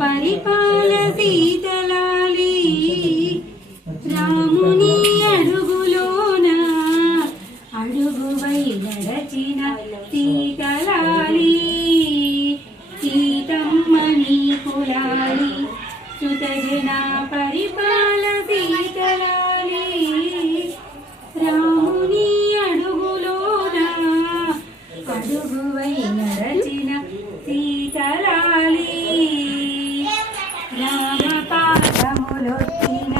పరిపాల సీతలాలి రాముని అడుగులోన అడుగువై నడచిన సీతలాలి సీతమ్మని కులాలి సుతజన పరిపాల సీతలాలి రాముని అడుగులోన అడుగువై నడచిన సీతలాలి రామ పాదములొత్తిన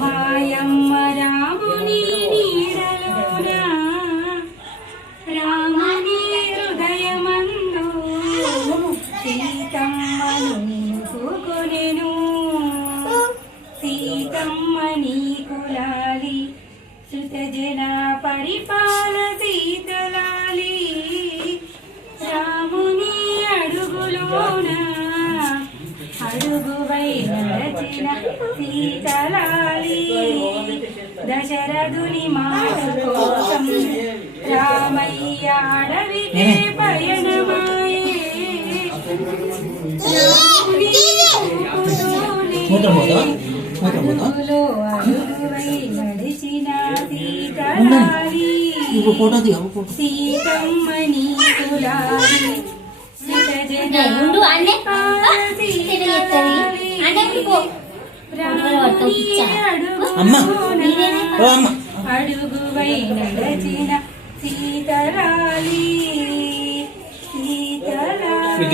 మాయమ్మ రాముని నీడలోన రాముని హృదయమందు సీతమ్మను నిలుపుకొనెను సీతమ్మని కులాలి సుతజన పరిపాల సీతలాలి రాముని అడుగులోన అడుగువై నడచిన సీతలాలి దశరథుని మాట కోసం రామయ్య అడవికే పయనమాయే అడుగులో అడుగువై నడిచిన సీతలాలి సీతమ్మని కులాలి అడుగువై నడచిన సీతలాలి సీతలాలి